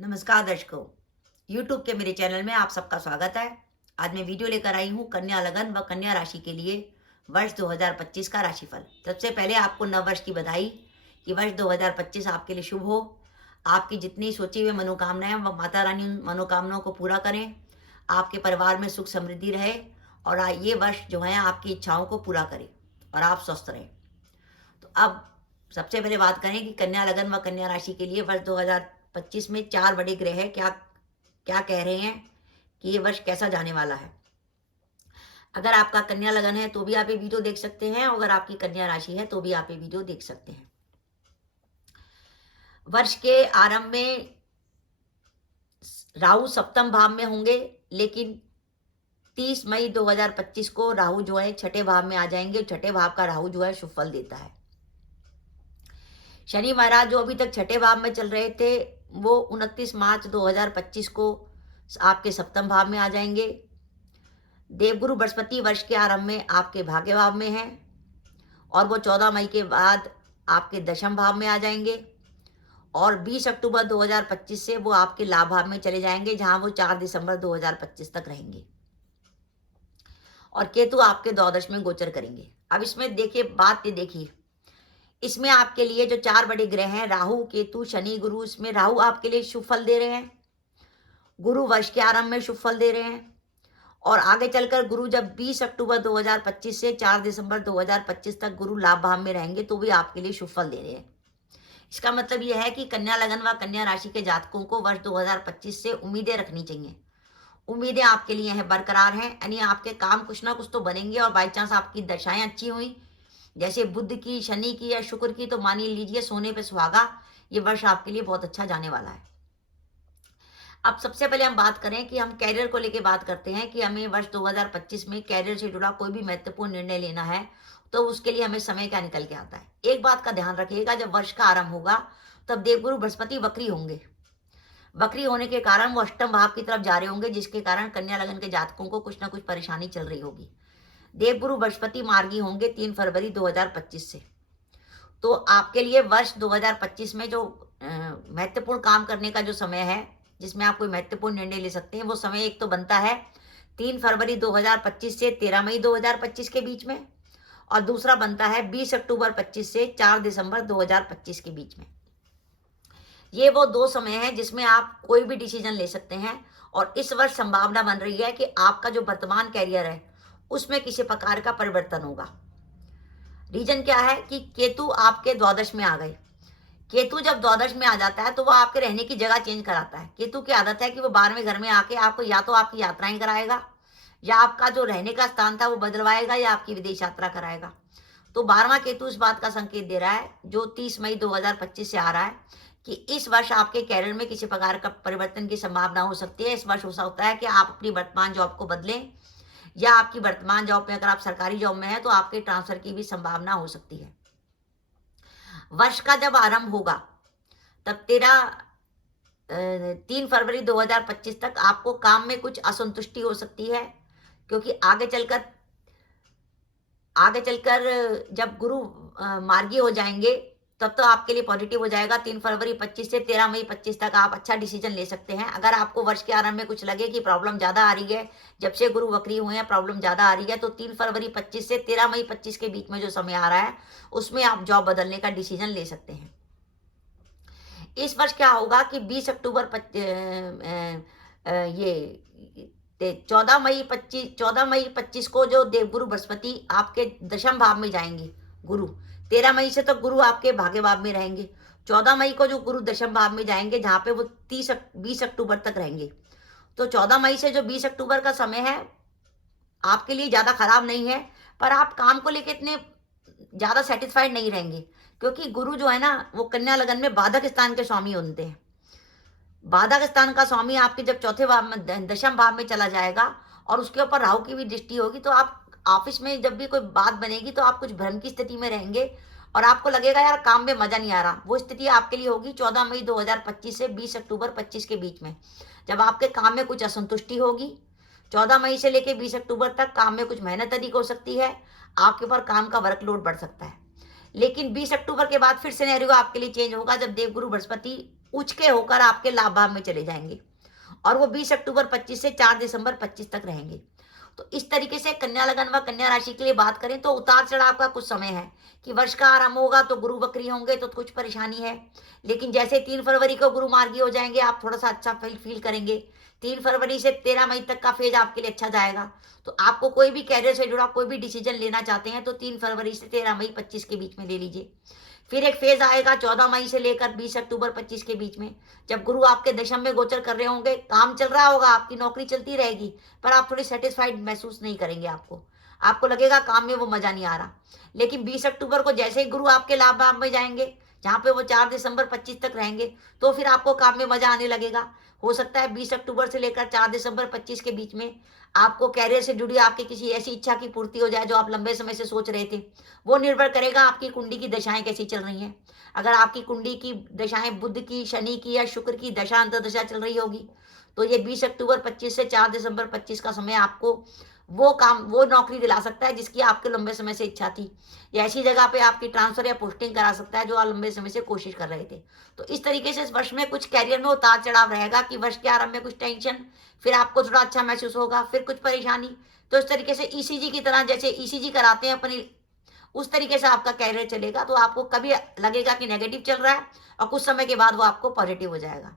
नमस्कार दर्शकों। YouTube के मेरे चैनल में आप सबका स्वागत है। आज मैं वीडियो लेकर आई हूँ कन्या लगन व कन्या राशि के लिए वर्ष 2025 का राशिफल। सबसे पहले आपको नव वर्ष की बधाई कि वर्ष 2025 आपके लिए शुभ हो। आपकी जितनी सोची हुई मनोकामनाएं वह माता रानी उन मनोकामनाओं को पूरा करें। आपके परिवार में सुख समृद्धि रहे और ये वर्ष जो है आपकी इच्छाओं को पूरा करे और आप स्वस्थ रहें। तो अब सबसे पहले बात करें कि कन्या लगन व कन्या राशि के लिए वर्ष 2025 में 4 बड़े ग्रह क्या क्या कह रहे हैं कि ये वर्ष कैसा जाने वाला है। अगर आपका कन्या लगन है तो भी आप ये वीडियो देख सकते हैं, और अगर आपकी कन्या राशि है तो भी आप ये वीडियो देख सकते हैं। वर्ष के आरंभ में राहु सप्तम भाव में होंगे, लेकिन 30 मई 2025 को राहु जो है छठे भाव में आ जाएंगे। छठे भाव का राहु जो है शुभ फल देता है। शनि महाराज जो अभी तक छठे भाव में चल रहे थे वो 29 मार्च 2025 को आपके सप्तम भाव में आ जाएंगे। देवगुरु बृहस्पति वर्ष के आरंभ में आपके भाग्य भाव में है और वो 14 मई के बाद आपके दशम भाव में आ जाएंगे और 20 अक्टूबर 2025 से वो आपके लाभ भाव में चले जाएंगे, जहां वो 4 दिसंबर 2025 तक रहेंगे और केतु आपके द्वादश में गोचर करेंगे। अब इसमें देखिए, बात ये देखिए, इसमें आपके लिए जो 4 बड़े ग्रह हैं राहु केतु शनि गुरु, इसमें राहु आपके लिए शुभ फल दे रहे हैं, गुरु वर्ष के आरंभ में शुभ फल दे रहे हैं और आगे चलकर गुरु जब 20 अक्टूबर 2025 से 4 दिसंबर 2025 तक गुरु लाभ भाव में रहेंगे तो भी आपके लिए शुभ फल दे रहे हैं। इसका मतलब यह है कि कन्या लगन व कन्या राशि के जातकों को वर्ष 2025 से उम्मीदें रखनी चाहिए। उम्मीदें आपके लिए हैं बरकरार हैं, यानी आपके काम कुछ ना कुछ तो बनेंगे और बाई चांस आपकी दशाएं अच्छी हुई, जैसे बुध की, शनि की या शुक्र की, तो मान लीजिए सोने पे सुहागा, ये वर्ष आपके लिए बहुत अच्छा जाने वाला है। अब सबसे पहले हम बात करें कि हम कैरियर को लेकर बात करते हैं कि हमें वर्ष 2025 में कैरियर से जुड़ा कोई भी महत्वपूर्ण निर्णय लेना है तो उसके लिए हमें समय क्या निकल के आता है। एक बात का ध्यान रखिएगा, जब वर्ष का आरंभ होगा तब देवगुरु बृहस्पति वक्री होंगे। वक्री होने के कारण वो अष्टम भाव की तरफ जा रहे होंगे, जिसके कारण कन्या लगन के जातकों को कुछ ना कुछ परेशानी चल रही होगी। देवगुरु बृहस्पति मार्गी होंगे 3 फरवरी 2025 से। तो आपके लिए वर्ष 2025 में जो महत्वपूर्ण काम करने का जो समय है, जिसमें आप कोई महत्वपूर्ण निर्णय ले सकते हैं, वो समय एक तो बनता है 3 फरवरी 2025 से 13 मई 2025 के बीच में, और दूसरा बनता है 20 अक्टूबर 25 से 4 दिसंबर 2025 के बीच में। ये वो 2 समय हैं जिसमें आप कोई भी डिसीजन ले सकते हैं और इस वर्ष संभावना बन रही है कि आपका जो वर्तमान कैरियर है उसमें किसी प्रकार का परिवर्तन होगा। रीजन क्या है कि केतु आपके द्वादश में आ गए। केतु जब द्वादश में आ जाता है तो वो आपके रहने की जगह चेंज कराता है। केतु की आदत है कि वो 12वें घर में आके आपको या तो आपकी यात्राएं कराएगा, या आपका जो रहने का स्थान था वो बदलवाएगा, या आपकी विदेश यात्रा कराएगा। तो 12वां केतु इस बात का संकेत दे रहा है, जो 30 मई 2025 से आ रहा है, कि इस वर्ष आपके कैरियर में किसी प्रकार का परिवर्तन की संभावना हो सकती है। इस वर्ष हो सकता है कि आप अपनी वर्तमान जॉब को बदलें, या आपकी वर्तमान जॉब में अगर आप सरकारी जॉब में हैं तो आपके ट्रांसफर की भी संभावना हो सकती है। वर्ष का जब आरंभ होगा तब 3 फरवरी 2025 तक आपको काम में कुछ असंतुष्टि हो सकती है, क्योंकि आगे चलकर जब गुरु मार्गी हो जाएंगे तब तो आपके लिए पॉजिटिव हो जाएगा। 3 फरवरी 25 से 13 मई 25 तक आप अच्छा डिसीजन ले सकते हैं। अगर आपको वर्ष के आरंभ में कुछ लगे कि प्रॉब्लम ज़्यादा आ रही है, जब से गुरु वक्री हुए हैं प्रॉब्लम ज़्यादा आ रही है, तो 3 फरवरी 25 से 13 मई 25 के बीच में जो समय आ रहा है उसमें आप जॉब बदलने का डिसीजन ले सकते हैं। इस वर्ष क्या होगा कि 20 अक्टूबर ये 14 मई 25 को जो देवगुरु बृहस्पति आपके दशम भाव में जाएंगे। गुरु 13 मई से तो गुरु आपके भाग्य भाव में रहेंगे। 14 मई को जो गुरु दशम भाव में जाएंगे, जहां पे वो 20 अक्टूबर तक रहेंगे। तो 14 मई से जो 20 अक्टूबर का समय है आपके लिए ज्यादा खराब नहीं है, पर आप काम को लेकर इतने ज्यादा सेटिस्फाइड नहीं रहेंगे, क्योंकि गुरु जो है ना वो कन्या लगन में बाधक स्थान के स्वामी होते हैं। बाधक स्थान का स्वामी आपके जब चौथे भाव में दशम भाव में चला जाएगा और उसके ऊपर राहु की भी दृष्टि होगी, तो आप ऑफिस में जब भी कोई बात बनेगी तो आप कुछ भ्रम की स्थिति में रहेंगे और आपको लगेगा यार काम में मजा नहीं आ रहा। वो स्थिति आपके लिए होगी 14 मई 2025 से 20 अक्टूबर 25 के बीच में, जब आपके काम में कुछ असंतुष्टि होगी। 14 मई से लेकर 20 अक्टूबर तक काम में कुछ मेहनत अधिक हो सकती है, आपके ऊपर काम का वर्कलोड बढ़ सकता है। लेकिन 20 अक्टूबर के बाद फिर सिनेरियो आपके लिए चेंज होगा, जब देवगुरु बृहस्पति उचके होकर आपके लाभ भाव में चले जाएंगे और वो 20 अक्टूबर 25 से 4 दिसंबर 25 तक रहेंगे। तो इस तरीके से कन्या लगन व कन्या राशि के लिए बात करें तो उतार चढ़ाव का कुछ समय है कि वर्ष का आरंभ होगा तो गुरु वक्री होंगे तो कुछ परेशानी है, लेकिन जैसे 3 फरवरी को गुरु मार्गी हो जाएंगे आप थोड़ा सा अच्छा फील करेंगे। 3 फरवरी से 13 मई तक का फेज आपके लिए अच्छा जाएगा। तो आपको कोई भी कैरियर से जुड़ा कोई भी डिसीजन लेना चाहते हैं तो 3 फरवरी से 13 मई 25 के बीच में ले लीजिए। फिर एक फेज आएगा 14 मई से लेकर 20 अक्टूबर 25 के बीच में, जब गुरु आपके दशम में गोचर कर रहे होंगे। काम चल रहा होगा, आपकी नौकरी चलती रहेगी, पर आप थोड़ी सेटिस्फाइड महसूस नहीं करेंगे। आपको लगेगा काम में वो मजा नहीं आ रहा। लेकिन 20 अक्टूबर को जैसे ही गुरु आपके लाभ भाव में जाएंगे, जहां पे वो 4 दिसंबर 25 तक रहेंगे, तो फिर आपको काम में मजा आने लगेगा। हो सकता है 20 अक्टूबर से लेकर 4 दिसंबर 25 के बीच में आपको कैरियर से जुड़ी आपकी किसी ऐसी इच्छा की पूर्ति हो जाए जो आप लंबे समय से सोच रहे थे। वो निर्भर करेगा आपकी कुंडली की दशाएं कैसी चल रही हैं। अगर आपकी कुंडली की दशाएं बुध की, शनि की या शुक्र की दशा अंतर्दशा चल रही होगी तो ये 20 अक्टूबर 25 से 4 दिसंबर 25 का समय आपको वो नौकरी दिला सकता है जिसकी आपके लंबे समय से इच्छा थी, या ऐसी जगह पे आपकी ट्रांसफर या पोस्टिंग करा सकता है जो आप लंबे समय से कोशिश कर रहे थे। तो इस तरीके से इस वर्ष में कुछ कैरियर में उतार चढ़ाव रहेगा कि वर्ष के आरंभ में कुछ टेंशन, फिर आपको थोड़ा अच्छा महसूस होगा, फिर कुछ परेशानी। तो इस तरीके से ईसीजी की तरह, जैसे ईसीजी कराते हैं अपनी, उस तरीके से आपका कैरियर चलेगा। तो आपको कभी लगेगा कि नेगेटिव चल रहा है और कुछ समय के बाद वो आपको पॉजिटिव हो जाएगा।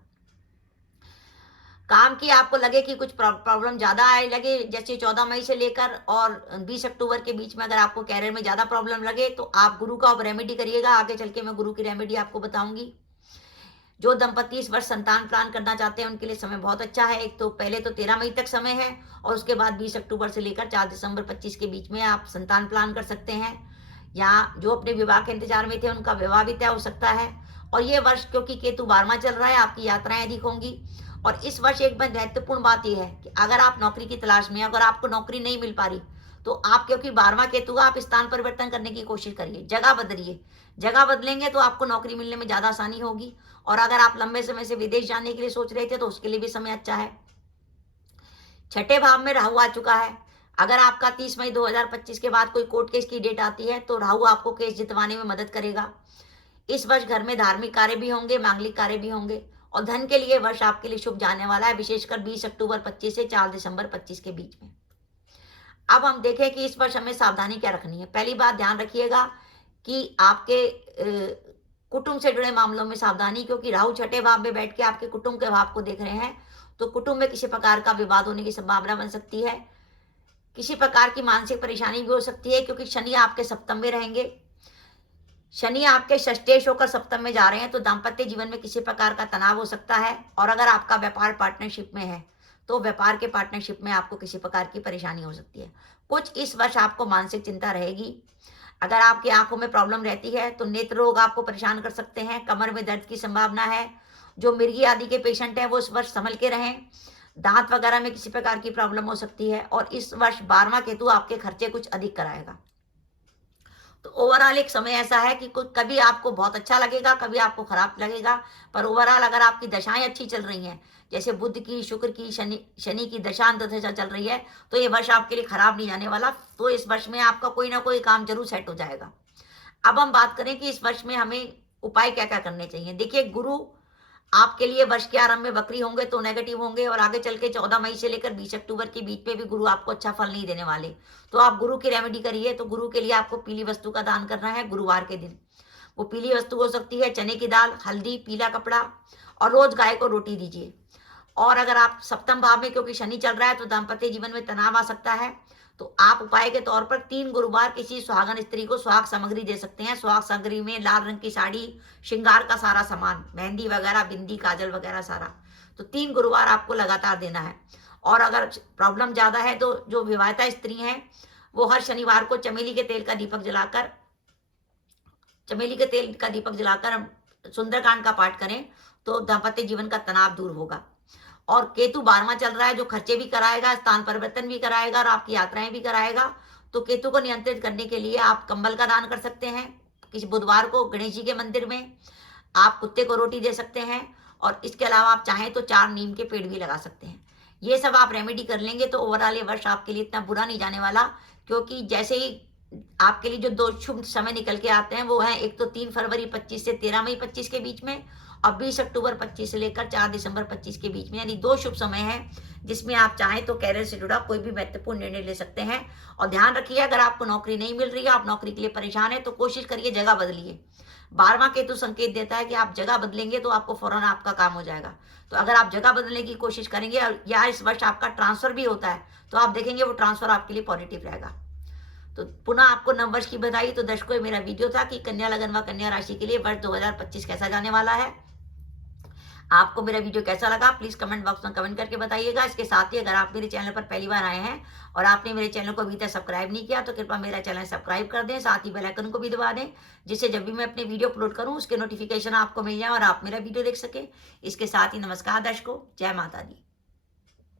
काम की आपको लगे कि कुछ प्रॉब्लम ज़्यादा आए लगे, जैसे 14 मई से लेकर और 20 अक्टूबर के बीच में अगर आपको कैरियर में ज़्यादा प्रॉब्लम लगे तो आप गुरु का अब रेमेडी करिएगा। आगे चल के मैं गुरु की रेमेडी आपको बताऊंगी। जो दंपति इस वर्ष संतान प्लान करना चाहते हैं उनके लिए समय बहुत अच्छा है। एक तो पहले तो 13 मई तक समय है और उसके बाद 20 अक्टूबर से लेकर 4 दिसंबर 25 के बीच में आप संतान प्लान कर सकते हैं, या जो अपने विवाह के इंतजार में थे उनका विवाह भी तय हो सकता है। और ये वर्ष क्योंकि केतु 12वां चल रहा है, आपकी यात्राएं अधिक होंगी। और इस वर्ष एक महत्वपूर्ण बात यह है कि अगर आप नौकरी की तलाश में, अगर आपको नौकरी नहीं मिल पा रही तो आप, क्योंकि 12वां केतु, आप स्थान परिवर्तन करने की कोशिश करिए, जगह बदलिए। जगह बदलेंगे तो आपको नौकरी मिलने में ज्यादा आसानी होगी। और अगर आप लंबे समय से विदेश जाने के लिए सोच रहे थे तो उसके लिए भी समय अच्छा है। छठे भाव में राहु आ चुका है। अगर आपका 30 मई 2025 के बाद कोई कोर्ट केस की डेट आती है तो राहु आपको केस जितवाने में मदद करेगा। इस वर्ष घर में धार्मिक कार्य भी होंगे, मांगलिक कार्य भी होंगे, और धन के लिए वर्ष आपके लिए शुभ जाने वाला है, विशेषकर 20 अक्टूबर 25 से 4 दिसंबर 25 के बीच में। अब हम देखें कि इस वर्ष हमें सावधानी क्या रखनी है। पहली बात ध्यान रखिएगा कि आपके कुटुंब से जुड़े मामलों में सावधानी, क्योंकि राहु छठे भाव में बैठ के आपके कुटुंब के भाव को देख रहे हैं। तो कुटुंब में किसी प्रकार का विवाद होने की संभावना बन सकती है। किसी प्रकार की मानसिक परेशानी भी हो सकती है, क्योंकि शनि आपके सप्तम में रहेंगे। शनि आपके षष्ठेश होकर सप्तम में जा रहे हैं, तो दाम्पत्य जीवन में किसी प्रकार का तनाव हो सकता है। और अगर आपका व्यापार पार्टनरशिप में है तो व्यापार के पार्टनरशिप में आपको किसी प्रकार की परेशानी हो सकती है। कुछ इस वर्ष आपको मानसिक चिंता रहेगी। अगर आपकी आंखों में प्रॉब्लम रहती है तो नेत्र रोग आपको परेशान कर सकते हैं। कमर में दर्द की संभावना है। जो मिर्गी आदि के पेशेंट हैं वो इस वर्ष संभल के रहें। दांत वगैरह में किसी प्रकार की प्रॉब्लम हो सकती है। और इस वर्ष 12वां केतु आपके खर्चे कुछ अधिक कराएगा। तो ओवरऑल एक समय ऐसा है कि कभी आपको बहुत अच्छा लगेगा, कभी आपको खराब लगेगा, पर ओवरऑल अगर आपकी दशाएं अच्छी चल रही हैं, जैसे बुध की, शुक्र की, शनि की दशा अंतर्दशा चल रही है, तो ये वर्ष आपके लिए खराब नहीं जाने वाला। तो इस वर्ष में आपका कोई ना कोई काम जरूर सेट हो जाएगा। अब हम बात करें कि इस वर्ष में हमें उपाय क्या क्या करने चाहिए। देखिए, गुरु आपके लिए वर्ष के आरंभ में वक्री होंगे तो नेगेटिव होंगे, और आगे चल के 14 मई से लेकर 20 अक्टूबर के बीच में भी गुरु आपको अच्छा फल नहीं देने वाले। तो आप गुरु की रेमेडी करिए। तो गुरु के लिए आपको पीली वस्तु का दान करना है गुरुवार के दिन। वो पीली वस्तु हो सकती है चने की दाल, हल्दी, पीला कपड़ा, और रोज गाय को रोटी दीजिए। और अगर आप सप्तम भाव में, क्योंकि शनि चल रहा है, तो दाम्पत्य जीवन में तनाव आ सकता है, तो आप उपाय के तौर पर 3 गुरुवार किसी सुहागन स्त्री को सुहाग सामग्री दे सकते हैं। सुहाग सामग्री में लाल रंग की साड़ी, श्रृंगार का सारा सामान, मेहंदी वगैरह, बिंदी, काजल वगैरह सारा, तो 3 गुरुवार आपको लगातार देना है। और अगर प्रॉब्लम ज्यादा है तो जो विवाहिता स्त्री हैं वो हर शनिवार को चमेली के तेल का दीपक जलाकर सुंदरकांड का पाठ करें, तो दाम्पत्य जीवन का तनाव दूर होगा। और केतु 12वां चल रहा है, जो खर्चे भी कराएगा, स्थान परिवर्तन भी कराएगा और आपकी यात्राएं भी कराएगा। तो केतु को नियंत्रित करने के लिए आप कंबल का दान कर सकते हैं। किसी बुधवार को गणेश जी के मंदिर में आप कुत्ते को रोटी दे सकते हैं। और इसके अलावा आप चाहें तो 4 नीम के पेड़ भी लगा सकते हैं। ये सब आप रेमेडी कर लेंगे तो ओवरऑल ये वर्ष आपके लिए इतना बुरा नहीं जाने वाला। क्योंकि जैसे ही आपके लिए जो 2 शुभ समय निकल के आते हैं वो है, एक तो 3 फरवरी 25 से 13 मई 25 के बीच में, और 20 अक्टूबर 25 से लेकर 4 दिसंबर 25 के बीच में, यानी 2 शुभ समय हैं जिसमें आप चाहें तो कैरियर से जुड़ा कोई भी महत्वपूर्ण निर्णय ले सकते हैं। और ध्यान रखिए, अगर आपको नौकरी नहीं मिल रही है, आप नौकरी के लिए परेशान हैं, तो कोशिश करिए जगह बदलिए। 12वां केतु संकेत देता है कि आप जगह बदलेंगे तो आपको फौरन आपका काम हो जाएगा। तो अगर आप जगह बदलने की कोशिश करेंगे या इस वर्ष आपका ट्रांसफर भी होता है, तो आप देखेंगे वो ट्रांसफर आपके लिए पॉजिटिव रहेगा। तो पुनः आपको नववर्ष की बधाई। तो दर्शकों, मेरा वीडियो था कि कन्या लगन व कन्या राशि के लिए वर्ष 2025 कैसा जाने वाला है। आपको मेरा वीडियो कैसा लगा प्लीज कमेंट बॉक्स में कमेंट करके बताइएगा। इसके साथ ही अगर आप मेरे चैनल पर पहली बार आए हैं और आपने मेरे चैनल को अभी तक सब्सक्राइब नहीं किया, तो कृपया मेरा चैनल सब्सक्राइब कर दें, साथ ही बेल आइकन को भी दबा दें, जिससे जब भी मैं अपने वीडियो अपलोड करूं उसके नोटिफिकेशन आपको मिल जाए और आप मेरा वीडियो देख सकें। इसके साथ ही नमस्कार दर्शकों, जय माता दी।